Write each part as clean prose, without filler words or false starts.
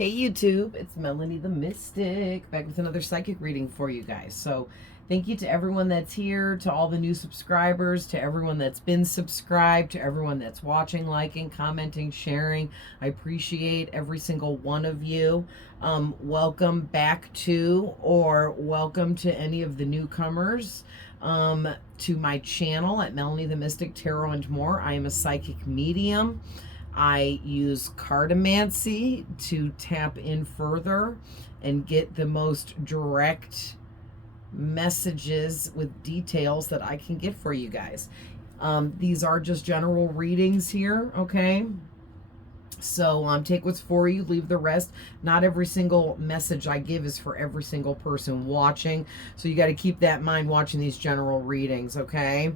Hey YouTube, it's Melanie the Mystic, back with another psychic reading for you guys. So thank you to everyone that's here, to all the new subscribers, to everyone that's been subscribed, to everyone that's watching, liking, commenting, sharing. I appreciate every single one of you. Welcome back to, or welcome to any of the newcomers to my channel at Melanie the Mystic Tarot and More. I am a psychic medium. I use cartomancy to tap in further and get the most direct messages with details that I can get for you guys. These are just general readings here, okay? So take what's for you, leave the rest. Not every single message I give is for every single person watching. So you got to keep that in mind watching these general readings, okay?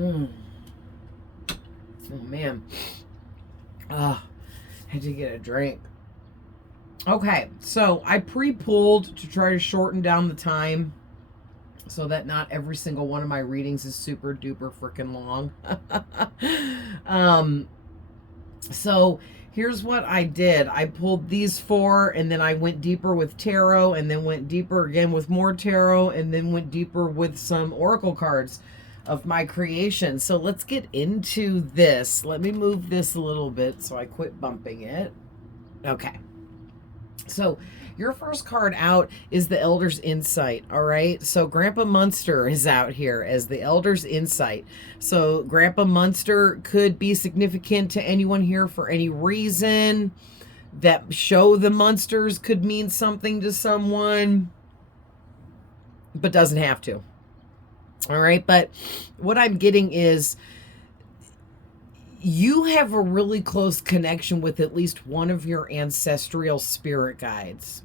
Oh man. Had to get a drink. Okay, so I pre-pulled to try to shorten down the time so that not every single one of my readings is super duper freaking long. So here's what I did. I pulled these four, and then I went deeper with tarot, and then went deeper again with more tarot, and then went deeper with some oracle cards of my creation. So let's get into this. Let me move this a little bit so I quit bumping it. Okay. So your first card out is the Elder's Insight, all right? So Grandpa Munster is out here as the Elder's Insight. So Grandpa Munster could be significant to anyone here for any reason. That show the Munsters could mean something to someone, but doesn't have to. All right, but what I'm getting is you have a really close connection with at least one of your ancestral spirit guides.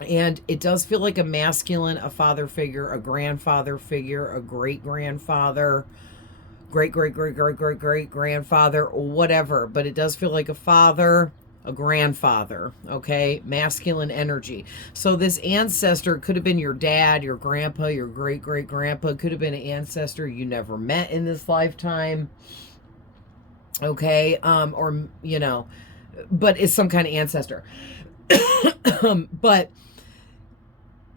And it does feel like a masculine, a father figure, a grandfather figure, a great-grandfather, great-great-great-great-great-great-grandfather, whatever. But it does feel like a father, a grandfather, okay? Masculine energy. So this ancestor could have been your dad, your grandpa, your great-great-grandpa. Could have been an ancestor you never met in this lifetime, okay? Or, you know, but it's some kind of ancestor. But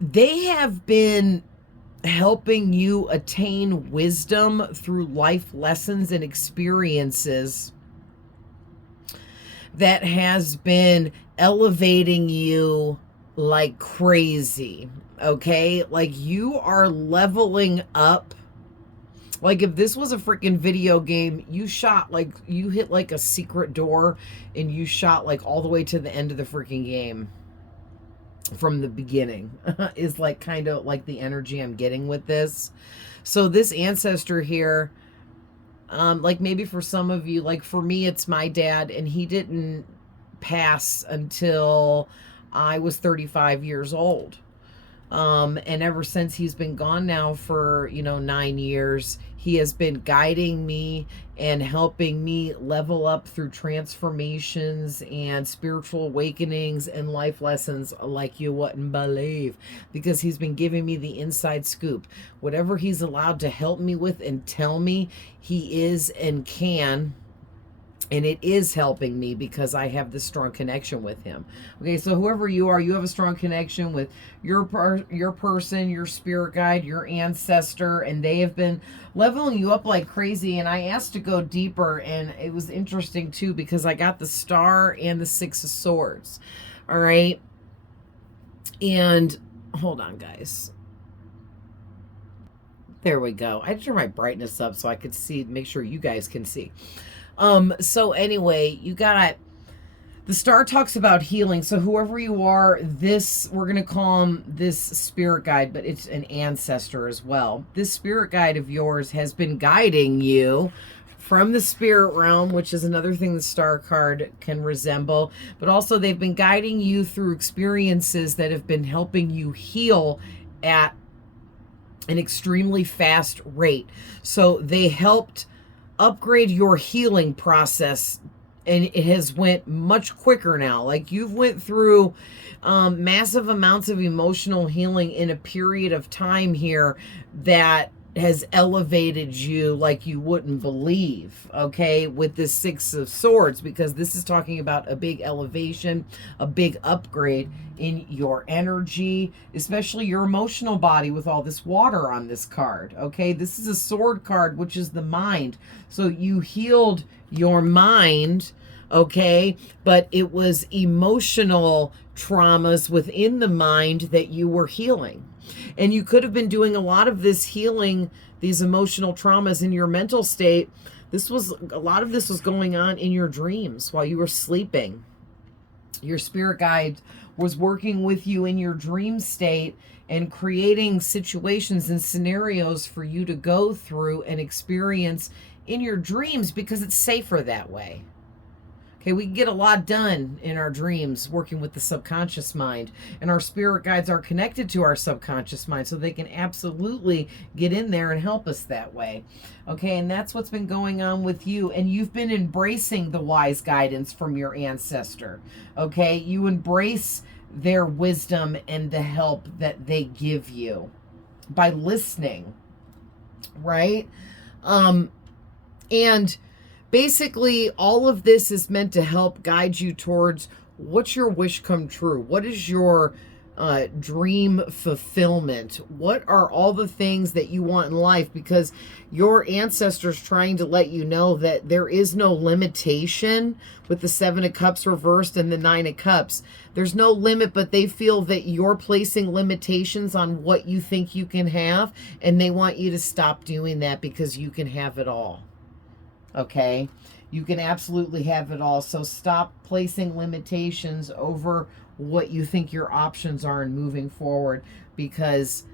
they have been helping you attain wisdom through life lessons and experiences that has been elevating you like crazy, okay? Like you are leveling up. Like if this was a freaking video game, you shot like, you hit like a secret door and you shot like all the way to the end of the freaking game from the beginning is like kind of like the energy I'm getting with this. So this ancestor here, like maybe for some of you, like for me, it's my dad, and he didn't pass until I was 35 years old. And ever since he's been gone now for, 9 years, he has been guiding me and helping me level up through transformations and spiritual awakenings and life lessons like you wouldn't believe, because he's been giving me the inside scoop. Whatever he's allowed to help me with and tell me, he is and can. And it is helping me because I have this strong connection with him. Okay, so whoever you are, you have a strong connection with your person, your spirit guide, your ancestor, and they have been leveling you up like crazy. And I asked to go deeper, and it was interesting too because I got the Star and the Six of Swords. All right, and hold on, guys. There we go. I turned my brightness up so I could see, make sure you guys can see. So anyway, you got the Star talks about healing. So whoever you are, this, we're going to call him this spirit guide, but it's an ancestor as well. This spirit guide of yours has been guiding you from the spirit realm, which is another thing the Star card can resemble, but also they've been guiding you through experiences that have been helping you heal at an extremely fast rate. So they helped upgrade your healing process, and it has went much quicker now. Like you've went through massive amounts of emotional healing in a period of time here that has elevated you like you wouldn't believe, okay, with this Six of Swords, because this is talking about a big elevation, a big upgrade in your energy, especially your emotional body with all this water on this card, okay? This is a sword card, which is the mind. So you healed your mind, okay, but it was emotional traumas within the mind that you were healing. And you could have been doing a lot of this healing, these emotional traumas in your mental state. A lot of this was going on in your dreams while you were sleeping. Your spirit guide was working with you in your dream state and creating situations and scenarios for you to go through and experience in your dreams, because it's safer that way. Okay, we can get a lot done in our dreams working with the subconscious mind, and our spirit guides are connected to our subconscious mind, so they can absolutely get in there and help us that way. Okay, and that's what's been going on with you, and you've been embracing the wise guidance from your ancestor. Okay, you embrace their wisdom and the help that they give you by listening, right? And basically, all of this is meant to help guide you towards what's your wish come true? What is your dream fulfillment? What are all the things that you want in life? Because your ancestors trying to let you know that there is no limitation with the Seven of Cups reversed and the Nine of Cups. There's no limit, but they feel that you're placing limitations on what you think you can have, and they want you to stop doing that because you can have it all. Okay, you can absolutely have it all. So stop placing limitations over what you think your options are in moving forward, because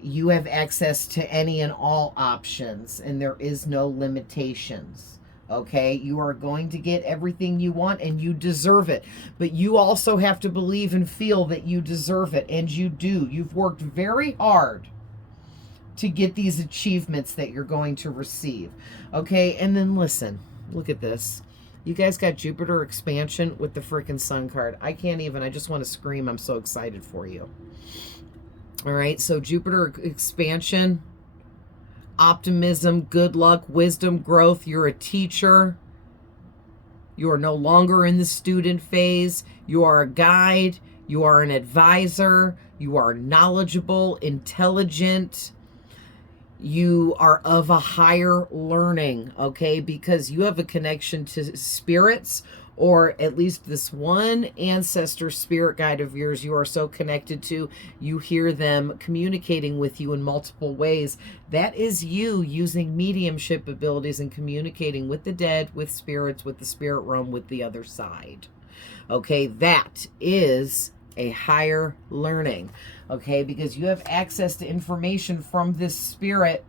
you have access to any and all options, and there is no limitations. Okay, you are going to get everything you want, and you deserve it. But you also have to believe and feel that you deserve it, and you do. You've worked very hard to get these achievements that you're going to receive. Okay, and then listen, look at this. You guys got Jupiter expansion with the freaking Sun card. I can't even, I just want to scream. I'm so excited for you. All right, so Jupiter expansion, optimism, good luck, wisdom, growth. You're a teacher. You are no longer in the student phase. You are a guide. You are an advisor. You are knowledgeable, intelligent. You are of a higher learning, okay? Because you have a connection to spirits, or at least this one ancestor spirit guide of yours you are so connected to. You hear them communicating with you in multiple ways. That is you using mediumship abilities and communicating with the dead, with spirits, with the spirit realm, with the other side. Okay, that is a higher learning. Okay, because you have access to information from this spirit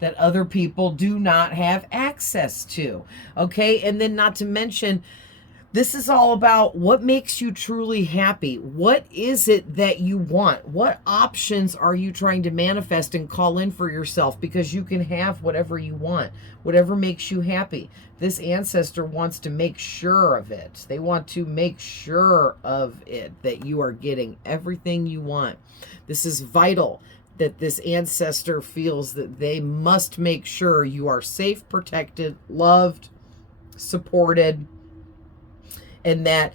that other people do not have access to. Okay, and then not to mention, this is all about what makes you truly happy. What is it that you want? What options are you trying to manifest and call in for yourself? Because you can have whatever you want, whatever makes you happy. This ancestor wants to make sure of it. They want to make sure of it, that you are getting everything you want. This is vital, that this ancestor feels that they must make sure you are safe, protected, loved, supported, and that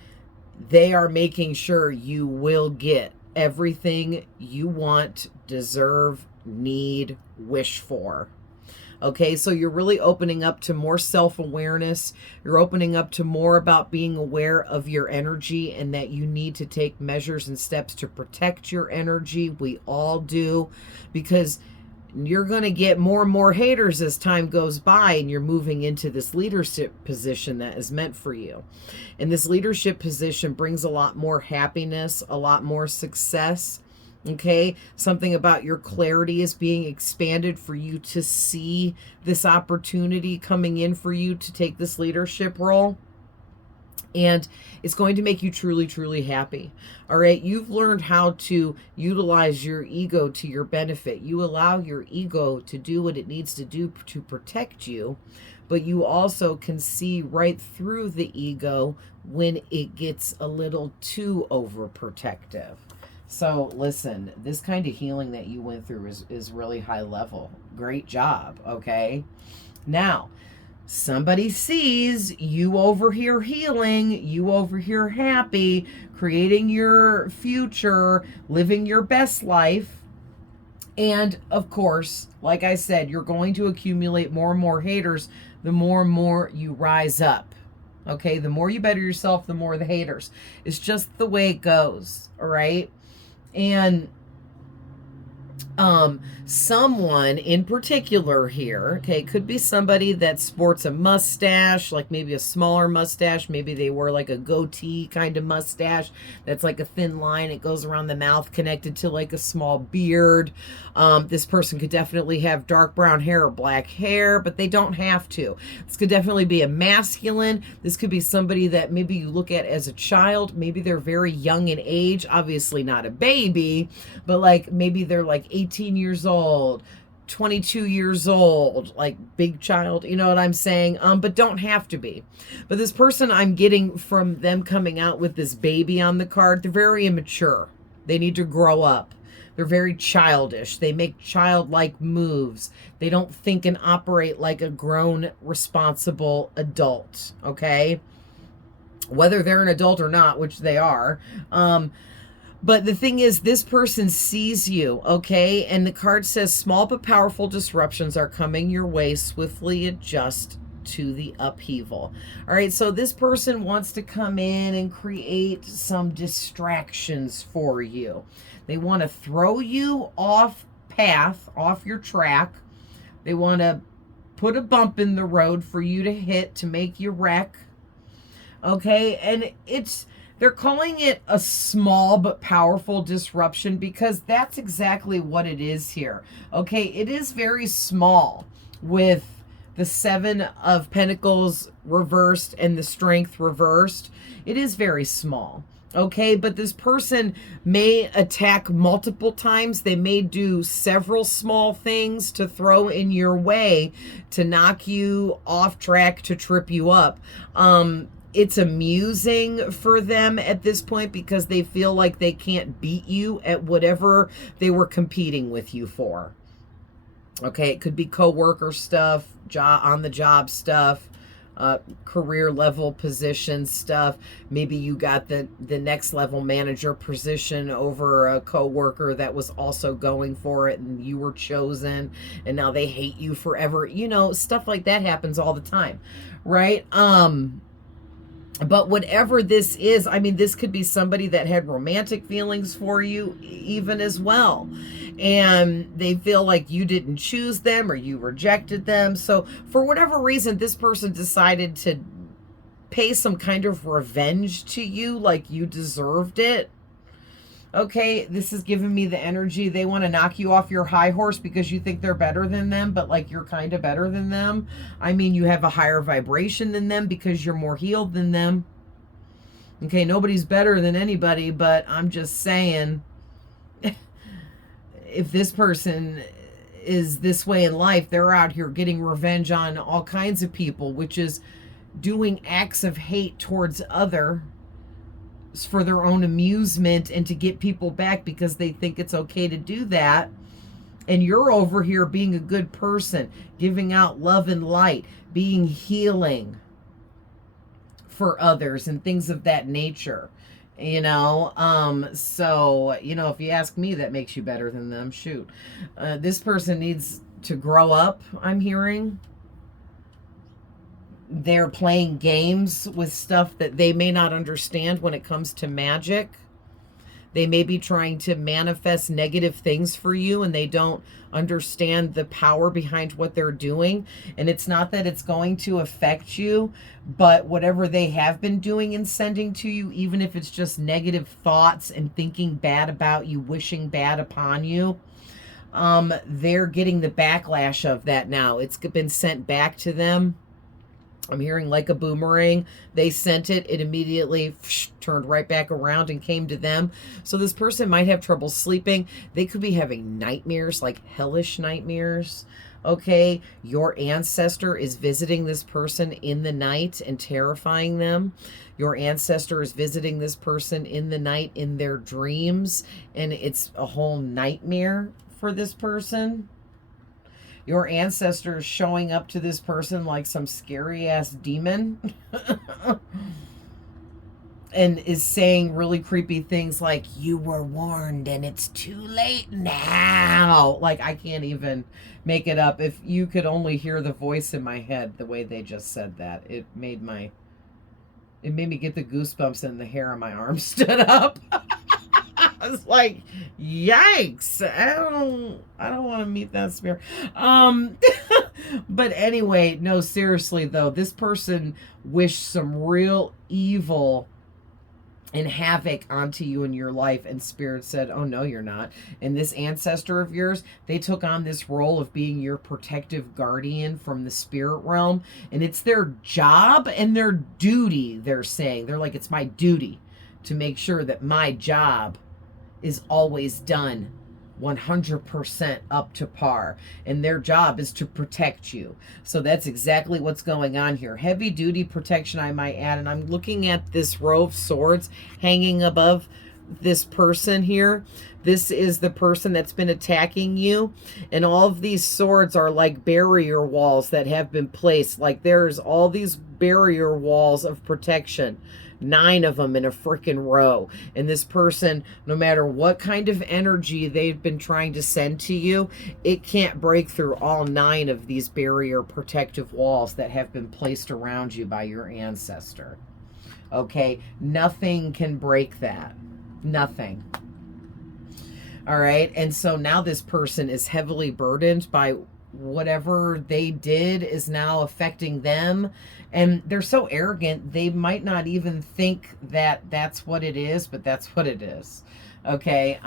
they are making sure you will get everything you want, deserve, need, wish for. Okay, so you're really opening up to more self-awareness. You're opening up to more about being aware of your energy, and that you need to take measures and steps to protect your energy. We all do, because you're going to get more and more haters as time goes by, and you're moving into this leadership position that is meant for you. And this leadership position brings a lot more happiness, a lot more success. Okay, something about your clarity is being expanded for you to see this opportunity coming in for you to take this leadership role. And it's going to make you truly, truly happy. All right, you've learned how to utilize your ego to your benefit. You allow your ego to do what it needs to do to protect you, but you also can see right through the ego when it gets a little too overprotective. So listen, this kind of healing that you went through is really high level. Great job, okay? Now, somebody sees you over here healing, you over here happy, creating your future, living your best life. And of course, like I said, you're going to accumulate more and more haters the more and more you rise up. Okay, the more you better yourself, the more the haters. It's just the way it goes, all right? And someone in particular here, okay, could be somebody that sports a mustache, like maybe a smaller mustache, maybe they wear like a goatee kind of mustache that's like a thin line, it goes around the mouth connected to like a small beard. This person could definitely have dark brown hair or black hair, but they don't have to. This could definitely be a masculine. This could be somebody that maybe you look at as a child. Maybe they're very young in age, obviously not a baby, but like maybe they're like 18 years old, 22 years old, like big child, you know what I'm saying? But don't have to be. But this person, I'm getting from them coming out with this baby on the card, they're very immature. They need to grow up. They're very childish. They make childlike moves. They don't think and operate like a grown, responsible adult, okay? Whether they're an adult or not, which they are. But the thing is, this person sees you, okay? And the card says, small but powerful disruptions are coming your way. Swiftly adjust to the upheaval. All right, so this person wants to come in and create some distractions for you. They want to throw you off path, off your track. They want to put a bump in the road for you to hit to make you wreck. Okay, and they're calling it a small but powerful disruption because that's exactly what it is here. Okay, it is very small with the Seven of Pentacles reversed and the Strength reversed. It is very small. Okay, but this person may attack multiple times. They may do several small things to throw in your way to knock you off track, to trip you up. It's amusing for them at this point because they feel like they can't beat you at whatever they were competing with you for. Okay, it could be coworker stuff, on the job stuff, career level position stuff. Maybe you got the next level manager position over a coworker that was also going for it and you were chosen and now they hate you forever. You know, stuff like that happens all the time, right? But whatever this is, I mean, this could be somebody that had romantic feelings for you even as well. And they feel like you didn't choose them or you rejected them. So for whatever reason, this person decided to pay some kind of revenge to you like you deserved it. Okay, this is giving me the energy. They want to knock you off your high horse because you think they're better than them, but like you're kind of better than them. I mean, you have a higher vibration than them because you're more healed than them. Okay, nobody's better than anybody, but I'm just saying, if this person is this way in life, they're out here getting revenge on all kinds of people, which is doing acts of hate towards others for their own amusement and to get people back because they think it's okay to do that. And you're over here being a good person, giving out love and light, being healing for others and things of that nature, you know. So, you know, if you ask me, that makes you better than them. Shoot. This person needs to grow up, I'm hearing. They're playing games with stuff that they may not understand when it comes to magic. They may be trying to manifest negative things for you and they don't understand the power behind what they're doing. And it's not that it's going to affect you, but whatever they have been doing and sending to you, even if it's just negative thoughts and thinking bad about you, wishing bad upon you, they're getting the backlash of that now. It's been sent back to them. I'm hearing like a boomerang. They sent it. It immediately turned right back around and came to them. So this person might have trouble sleeping. They could be having nightmares, like hellish nightmares. Okay. Your ancestor is visiting this person in the night and terrifying them. Your ancestor is visiting this person in the night in their dreams. And it's a whole nightmare for this person. Your ancestor is showing up to this person like some scary ass demon and is saying really creepy things like, you were warned and it's too late now. Like, I can't even make it up. If you could only hear the voice in my head, the way they just said that, it made me get the goosebumps and the hair on my arm stood up. I was like, yikes. I don't want to meet that spirit. But anyway, no, seriously though, this person wished some real evil and havoc onto you in your life, and spirit said, oh no, you're not. And this ancestor of yours, they took on this role of being your protective guardian from the spirit realm, and it's their job and their duty. They're saying, they're like, it's my duty to make sure that my job is always done 100% up to par, and their job is to protect you. So that's exactly what's going on here. Heavy duty protection, I might add. And I'm looking at this row of swords hanging above this person here. This is the person that's been attacking you, and all of these swords are like barrier walls that have been placed. Like, there's all these barrier walls of protection, 9 of them in a freaking row. And this person, no matter what kind of energy they've been trying to send to you, it can't break through all 9 of these barrier protective walls that have been placed around you by your ancestor. Okay, nothing can break that. Nothing. All right, and so now this person is heavily burdened by whatever they did is now affecting them. And they're so arrogant, they might not even think that that's what it is, but that's what it is. Okay,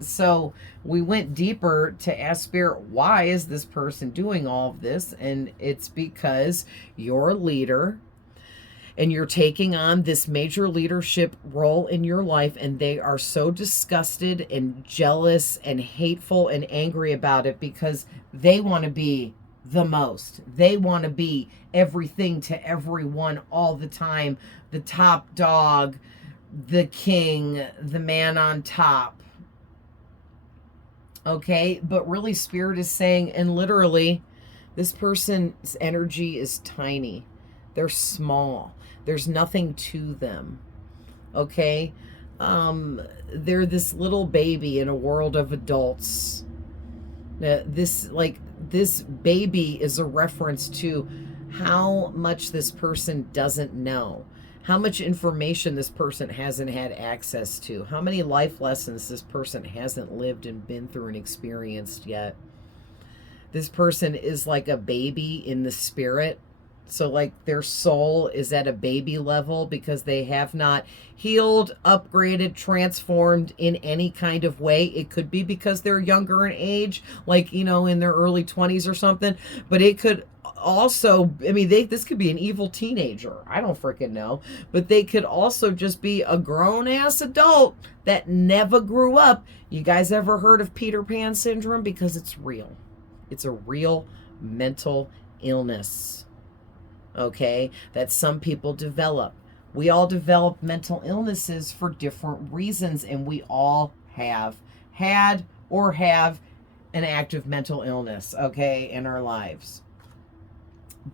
so we went deeper to ask Spirit, why is this person doing all of this? And it's because you're a leader, and you're taking on this major leadership role in your life, and they are so disgusted and jealous and hateful and angry about it because they want to be the most. They want to be everything to everyone all the time. The top dog, the king, the man on top. Okay, but really Spirit is saying, and literally, this person's energy is tiny. They're small. There's nothing to them. Okay? They're this little baby in a world of adults. This baby is a reference to how much this person doesn't know, how much information this person hasn't had access to, how many life lessons this person hasn't lived and been through and experienced yet. This person is like a baby in the spirit. So like their soul is at a baby level because they have not healed, upgraded, transformed in any kind of way. It could be because they're younger in age, like, you know, in their early 20s or something. But it could also, I mean, this could be an evil teenager. I don't freaking know. But they could also just be a grown-ass adult that never grew up. You guys ever heard of Peter Pan syndrome? Because it's real. It's a real mental illness. Okay, that some people develop. We all develop mental illnesses for different reasons, and we all have had or have an active mental illness, okay, in our lives.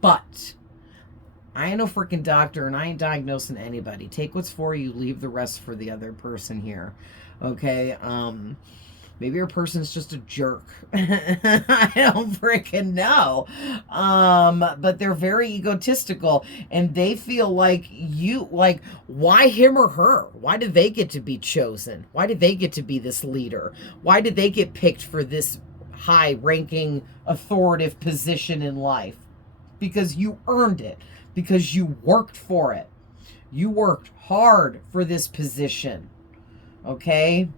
But I ain't no freaking doctor, and I ain't diagnosing anybody. Take what's for you, leave the rest for the other person here. Okay, maybe your person's just a jerk. I don't freaking know. But they're very egotistical, and they feel like why him or her? Why do they get to be chosen? Why do they get to be this leader? Why did they get picked for this high-ranking, authoritative position in life? Because you earned it. Because you worked for it. You worked hard for this position. Okay?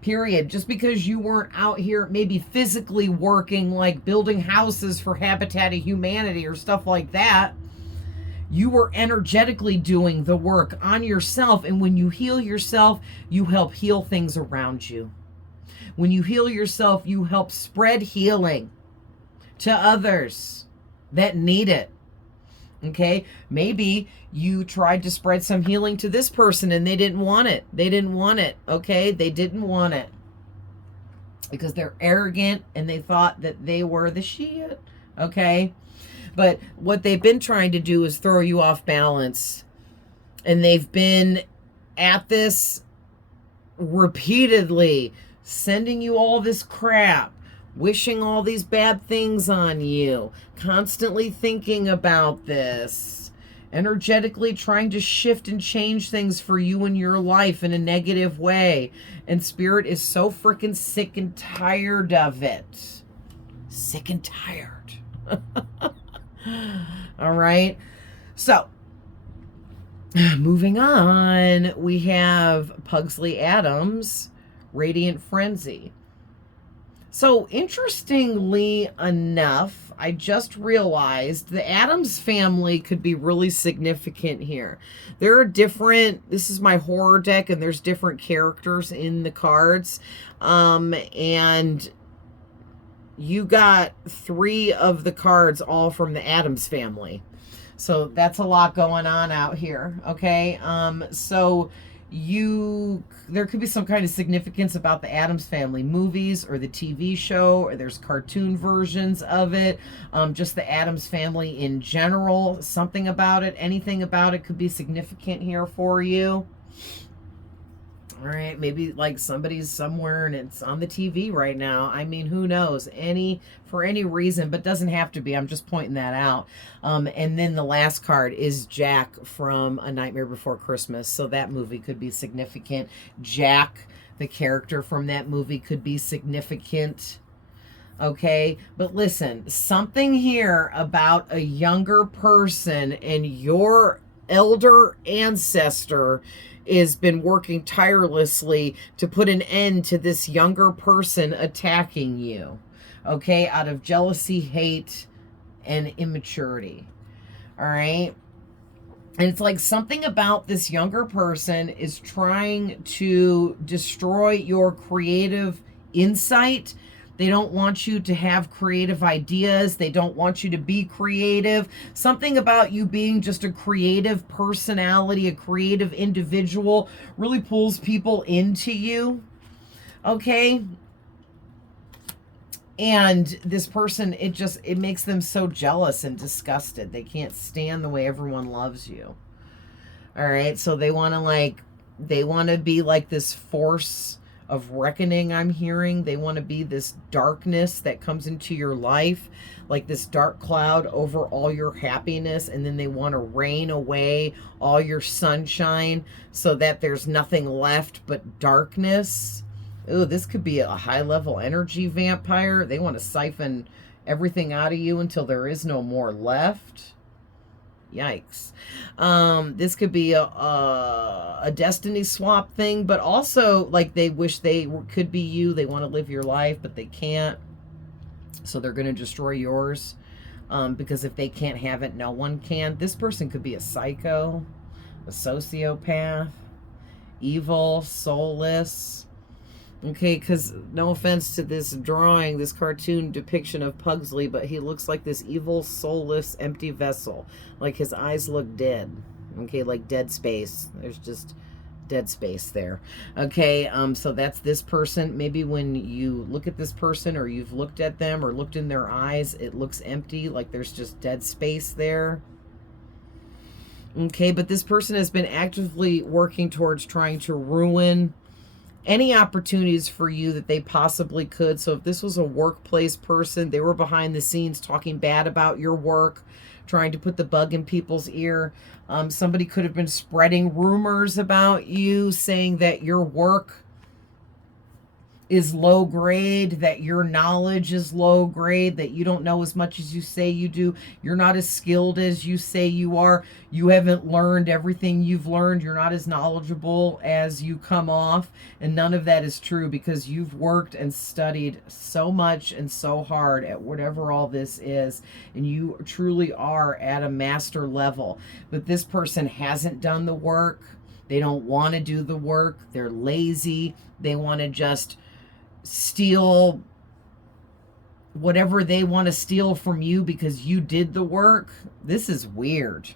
Period. Just because you weren't out here maybe physically working, like building houses for Habitat of Humanity or stuff like that, you were energetically doing the work on yourself. And when you heal yourself, you help heal things around you. When you heal yourself, you help spread healing to others that need it. Okay, maybe you tried to spread some healing to this person and they didn't want it. They didn't want it. Okay, they didn't want it because they're arrogant and they thought that they were the shit. Okay, but what they've been trying to do is throw you off balance, and they've been at this repeatedly, sending you all this crap, wishing all these bad things on you, constantly thinking about this, energetically trying to shift and change things for you in your life in a negative way. And Spirit is so freaking sick and tired of it. Sick and tired. All right. So, moving on, we have Pugsley Adams, Radiant Frenzy. So, interestingly enough, I just realized the Addams family could be really significant here. There are different, this is my horror deck, and there's different characters in the cards. And you got 3 of the cards all from the Addams family. So that's a lot going on out here, okay? So there could be some kind of significance about the Addams Family movies or the TV show, or there's cartoon versions of it. Just the Addams Family in general, something about it, anything about it could be significant here for you. All right, maybe like somebody's somewhere and it's on the TV right now. I mean, who knows? For any reason, but doesn't have to be. I'm just pointing that out. And then the last card is Jack from A Nightmare Before Christmas. So that movie could be significant. Jack, the character from that movie, could be significant. Okay, but listen, something here about a younger person and your elder ancestor has been working tirelessly to put an end to this younger person attacking you, okay, out of jealousy, hate, and immaturity. All right, and it's like something about this younger person is trying to destroy your creative insight. They don't want you to have creative ideas. They don't want you to be creative. Something about you being just a creative personality, a creative individual, really pulls people into you. Okay? And this person, it makes them so jealous and disgusted. They can't stand the way everyone loves you. All right? So they want to be like this force of reckoning. I'm hearing they want to be this darkness that comes into your life, like this dark cloud over all your happiness, and then they want to rain away all your sunshine so that there's nothing left but darkness. Oh, this could be a high level energy vampire. They want to siphon everything out of you until there is no more left. Yikes. This could be a destiny swap thing, but also like they wish they could be you. They want to live your life, but they can't. So they're going to destroy yours. Because if they can't have it, no one can. This person could be a psycho, a sociopath, evil, soulless. Okay, because no offense to this drawing, this cartoon depiction of Pugsley, but he looks like this evil, soulless, empty vessel. Like his eyes look dead. Okay, like dead space. There's just dead space there. Okay, so that's this person. Maybe when you look at this person, or you've looked at them or looked in their eyes, it looks empty, like there's just dead space there. Okay, but this person has been actively working towards trying to ruin any opportunities for you that they possibly could. So if this was a workplace person, they were behind the scenes talking bad about your work, trying to put the bug in people's ear. Somebody could have been spreading rumors about you, saying that your work is low grade, that your knowledge is low grade, that you don't know as much as you say you do. You're not as skilled as you say you are. You haven't learned everything you've learned. You're not as knowledgeable as you come off. And none of that is true, because you've worked and studied so much and so hard at whatever all this is. And you truly are at a master level. But this person hasn't done the work. They don't want to do the work. They're lazy. They want to just steal whatever they want to steal from you because you did the work. This is weird.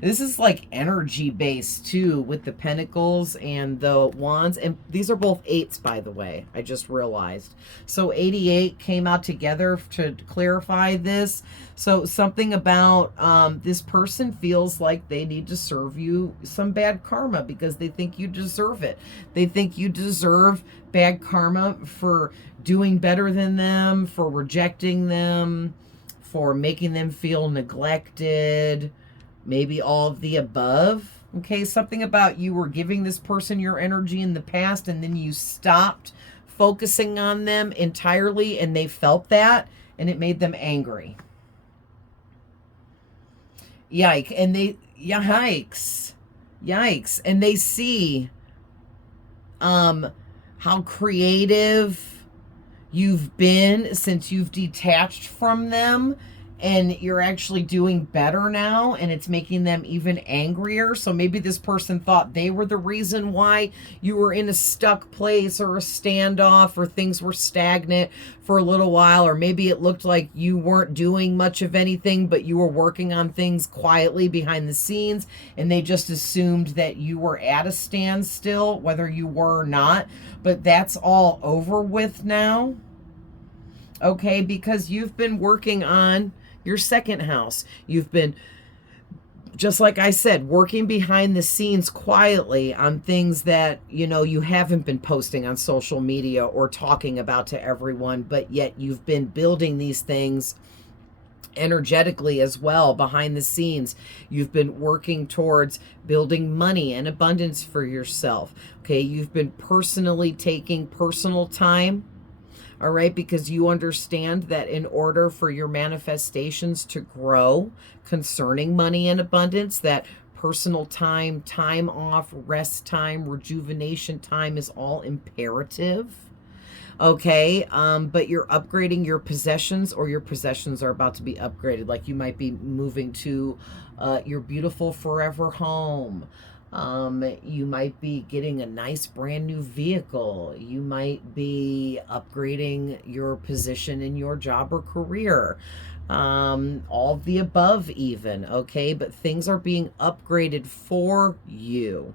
This is like energy based too, with the pentacles and the wands. And these are both eights, by the way. I just realized. So 88 came out together to clarify this. So something about this person feels like they need to serve you some bad karma because they think you deserve it. They think you deserve bad karma for doing better than them, for rejecting them, for making them feel neglected, maybe all of the above. Okay, something about you were giving this person your energy in the past and then you stopped focusing on them entirely and they felt that and it made them angry. Yikes. And they see how creative you've been since you've detached from them, and you're actually doing better now, and it's making them even angrier. So maybe this person thought they were the reason why you were in a stuck place or a standoff, or things were stagnant for a little while, or maybe it looked like you weren't doing much of anything, but you were working on things quietly behind the scenes, and they just assumed that you were at a standstill, whether you were or not. But that's all over with now. Okay, because you've been working on your second house. You've been, just like I said, working behind the scenes quietly on things that, you know, you haven't been posting on social media or talking about to everyone, but yet you've been building these things energetically as well behind the scenes. You've been working towards building money and abundance for yourself. Okay, you've been personally taking personal time. All right, because you understand that in order for your manifestations to grow concerning money and abundance, that personal time, time off, rest time, rejuvenation time is all imperative. Okay, but you're upgrading your possessions, or your possessions are about to be upgraded. Like you might be moving to your beautiful forever home. You might be getting a nice brand new vehicle. You might be upgrading your position in your job or career. All of the above even, okay? But things are being upgraded for you,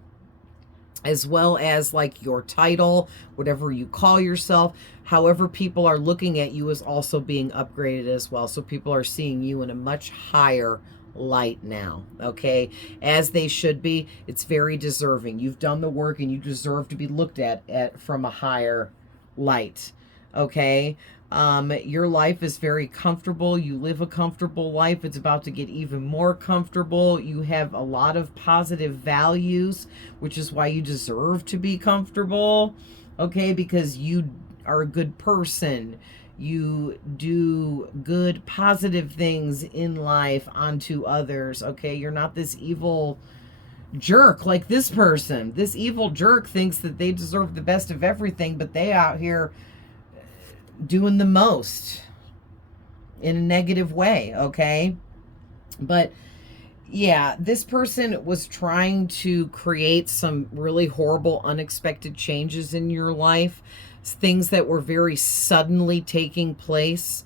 as well as like your title, whatever you call yourself, however people are looking at you is also being upgraded as well. So people are seeing you in a much higher light now, okay, as they should be. It's very deserving. You've done the work and you deserve to be looked at from a higher light, okay? Your life is very comfortable. You live a comfortable life. It's about to get even more comfortable. You have a lot of positive values, which is why you deserve to be comfortable, okay, because you are a good person. You do good, positive things in life onto others, okay? You're not this evil jerk like this person. This evil jerk thinks that they deserve the best of everything, but they out here doing the most in a negative way, okay? But yeah, this person was trying to create some really horrible, unexpected changes in your life, things that were very suddenly taking place.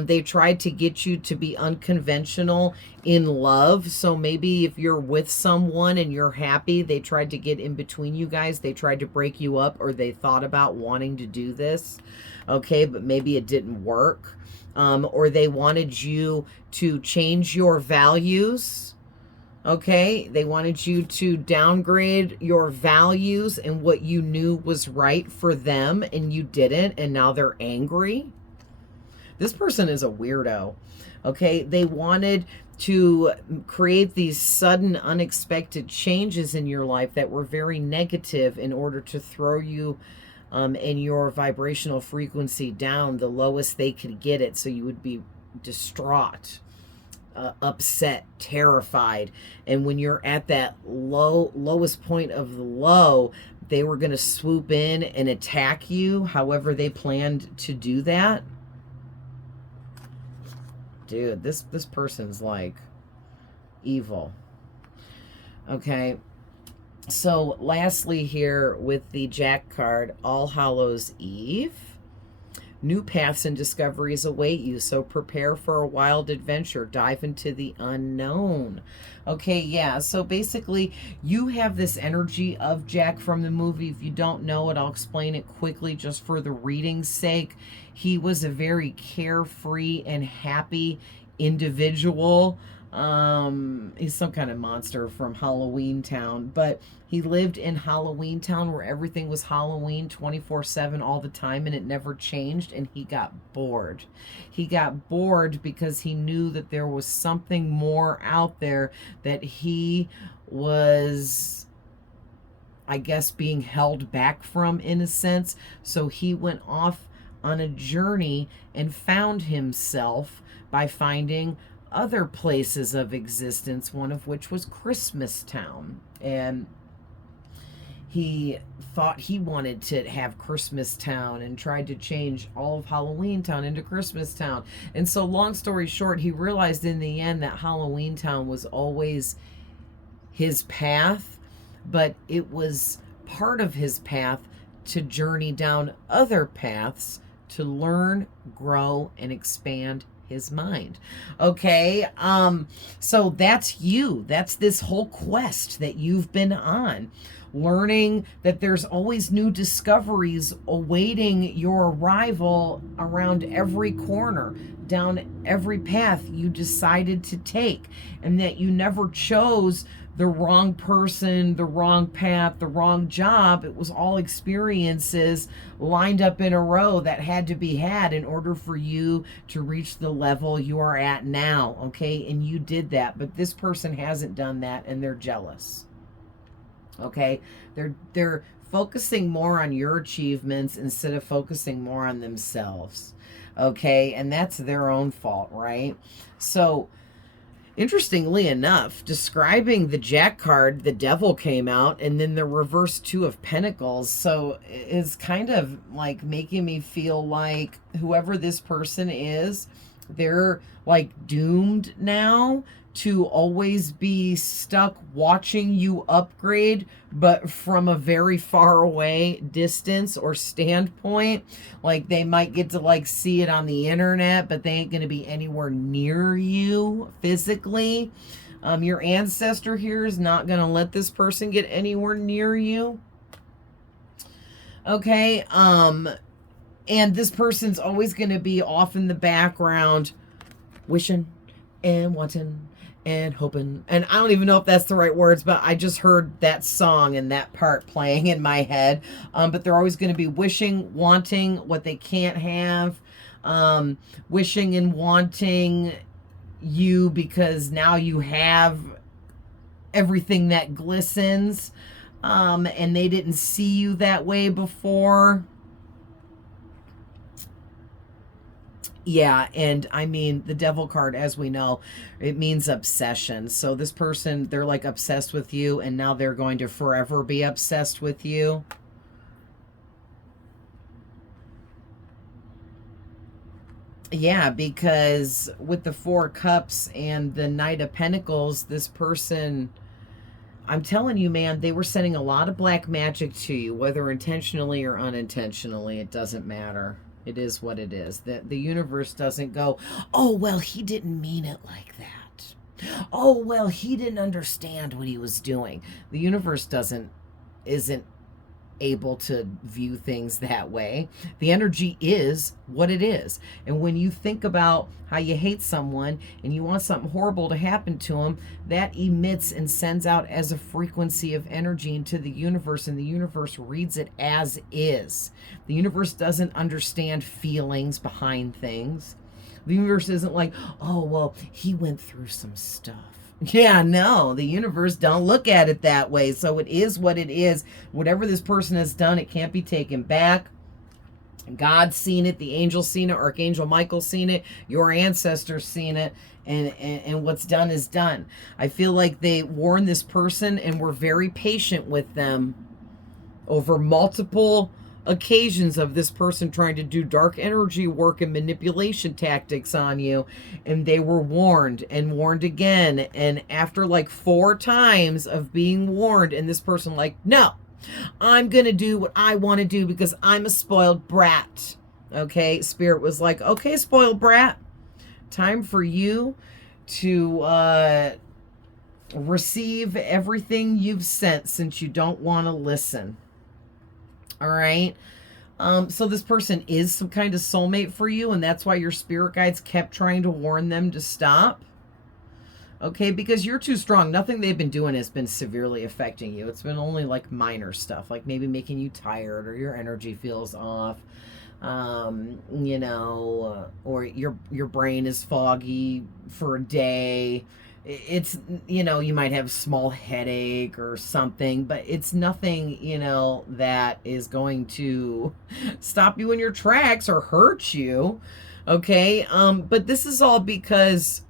They tried to get you to be unconventional in love. So maybe if you're with someone and you're happy, they tried to get in between you guys. They tried to break you up, or they thought about wanting to do this. Okay, but maybe it didn't work. Or they wanted you to change your values. Okay, they wanted you to downgrade your values and what you knew was right for them, and you didn't, and now they're angry. This person is a weirdo. Okay, they wanted to create these sudden, unexpected changes in your life that were very negative in order to throw you and your vibrational frequency down the lowest they could get it, so you would be distraught, upset, terrified. And when you're at that lowest point of the low, they were going to swoop in and attack you however they planned to do that. Dude, this person's like evil. Okay. So lastly here with the Jack card, All Hallows Eve. New paths and discoveries await you, so prepare for a wild adventure. Dive into the unknown. Okay, yeah, so basically you have this energy of Jack from the movie. If you don't know it, I'll explain it quickly just for the reading's sake. He was a very carefree and happy individual. He's some kind of monster from Halloween Town, but he lived in Halloween Town where everything was Halloween 24/7 all the time, and it never changed, and he got bored. He got bored because he knew that there was something more out there that he was, I guess, being held back from in a sense. So he went off on a journey and found himself by finding other places of existence, one of which was Christmas Town. And he thought he wanted to have Christmas Town and tried to change all of Halloween Town into Christmas Town. And so long story short, he realized in the end that Halloween Town was always his path, but it was part of his path to journey down other paths to learn, grow, and expand his mind. Okay, so that's you. That's this whole quest that you've been on, learning that there's always new discoveries awaiting your arrival around every corner, down every path you decided to take, and that you never chose the wrong person, the wrong path, the wrong job. It was all experiences lined up in a row that had to be had in order for you to reach the level you are at now, okay? And you did that, but this person hasn't done that, and they're jealous, okay? They're focusing more on your achievements instead of focusing more on themselves, okay? And that's their own fault, right? So interestingly enough, describing the Jack card, the Devil came out, and then the reverse Two of Pentacles. So it's kind of like making me feel like whoever this person is, they're like doomed now to always be stuck watching you upgrade, but from a very far away distance or standpoint. Like they might get to like see it on the internet, but they ain't going to be anywhere near you physically. Your ancestor here is not going to let this person get anywhere near you. Okay. And this person's always going to be off in the background wishing and wanting and hoping, and I don't even know if that's the right words, but I just heard that song and that part playing in my head. But they're always going to be wishing, wanting what they can't have, wishing and wanting you because now you have everything that glistens, and they didn't see you that way before. Yeah, and I mean, the Devil card, as we know, it means obsession. So this person, they're like obsessed with you, and now they're going to forever be obsessed with you. Yeah, because with the Four Cups and the Knight of Pentacles, this person, I'm telling you, man, they were sending a lot of black magic to you, whether intentionally or unintentionally. It doesn't matter. It is what it is. The universe doesn't go, oh, well, he didn't mean it like that. Oh, well, he didn't understand what he was doing. The universe isn't able to view things that way. The energy is what it is. And when you think about how you hate someone and you want something horrible to happen to them, that emits and sends out as a frequency of energy into the universe, and the universe reads it as is. The universe doesn't understand feelings behind things. The universe isn't like, oh, well, he went through some stuff. Yeah, no, the universe don't look at it that way. So it is what it is. Whatever this person has done, it can't be taken back. God's seen it, the angel's seen it, Archangel Michael's seen it, your ancestors seen it, and what's done is done. I feel like they warned this person and were very patient with them over multiple occasions of this person trying to do dark energy work and manipulation tactics on you, and they were warned and warned again, and after like 4 times of being warned, and this person like, no, I'm gonna do what I want to do because I'm a spoiled brat. Okay, Spirit was like, okay, spoiled brat, time for you to receive everything you've sent since you don't want to listen. All right. So this person is some kind of soulmate for you, and that's why your spirit guides kept trying to warn them to stop. Okay, because you're too strong. Nothing they've been doing has been severely affecting you. It's been only like minor stuff, like maybe making you tired or your energy feels off, you know, or your brain is foggy for a day. It's, you know, you might have a small headache or something, but it's nothing, you know, that is going to stop you in your tracks or hurt you. Okay. But this is all because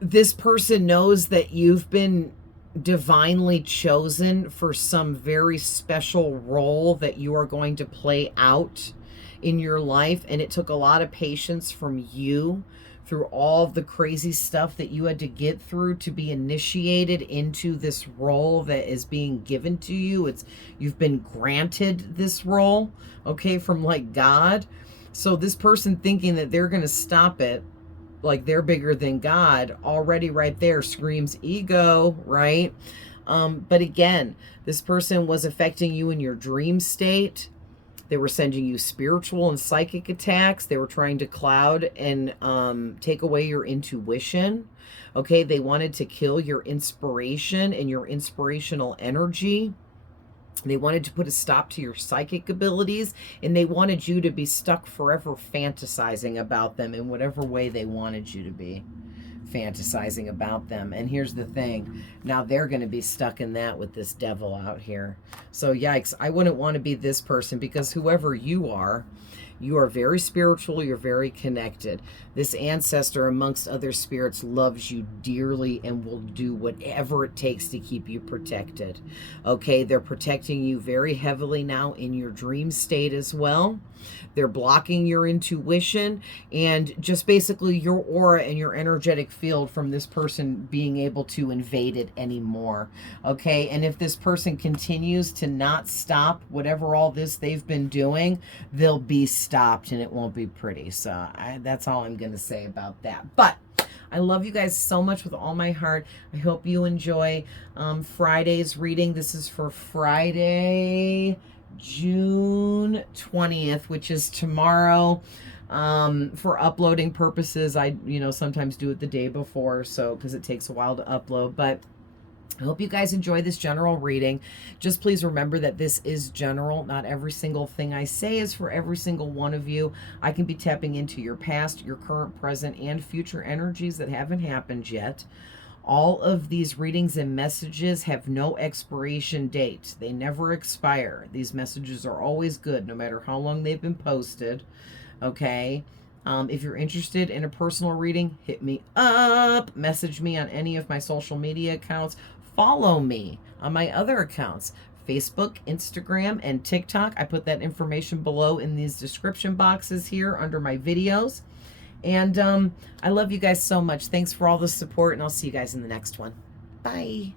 this person knows that you've been divinely chosen for some very special role that you are going to play out in your life. And it took a lot of patience from you through all of the crazy stuff that you had to get through to be initiated into this role that is being given to you. You've been granted this role, okay, from like God. So this person thinking that they're going to stop it, like they're bigger than God, already right there screams ego, right? But again, this person was affecting you in your dream state. They were sending you spiritual and psychic attacks. They were trying to cloud and take away your intuition. Okay, they wanted to kill your inspiration and your inspirational energy. They wanted to put a stop to your psychic abilities, and they wanted you to be stuck forever fantasizing about them in whatever way they wanted you to be fantasizing about them. And here's the thing, now they're going to be stuck in that with this devil out here. So yikes, I wouldn't want to be this person, because whoever you are very spiritual, you're very connected. This ancestor, amongst other spirits, loves you dearly and will do whatever it takes to keep you protected. Okay, they're protecting you very heavily now in your dream state as well. They're blocking your intuition and just basically your aura and your energetic field from this person being able to invade it anymore. Okay, and if this person continues to not stop whatever all this they've been doing, they'll be stopped, and it won't be pretty. So that's all I'm going to say about that. But I love you guys so much with all my heart. I hope you enjoy Friday's reading. This is for Friday, June 20th, which is tomorrow. For uploading purposes, I sometimes do it the day before, so because it takes a while to upload. But I hope you guys enjoy this general reading. Just please remember that this is general. Not every single thing I say is for every single one of you. I can be tapping into your past, your current, present, and future energies that haven't happened yet. All of these readings and messages have no expiration date. They never expire. These messages are always good, no matter how long they've been posted. Okay? If you're interested in a personal reading, hit me up. Message me on any of my social media accounts. Follow me on my other accounts, Facebook, Instagram, and TikTok. I put that information below in these description boxes here under my videos. And I love you guys so much. Thanks for all the support, and I'll see you guys in the next one. Bye.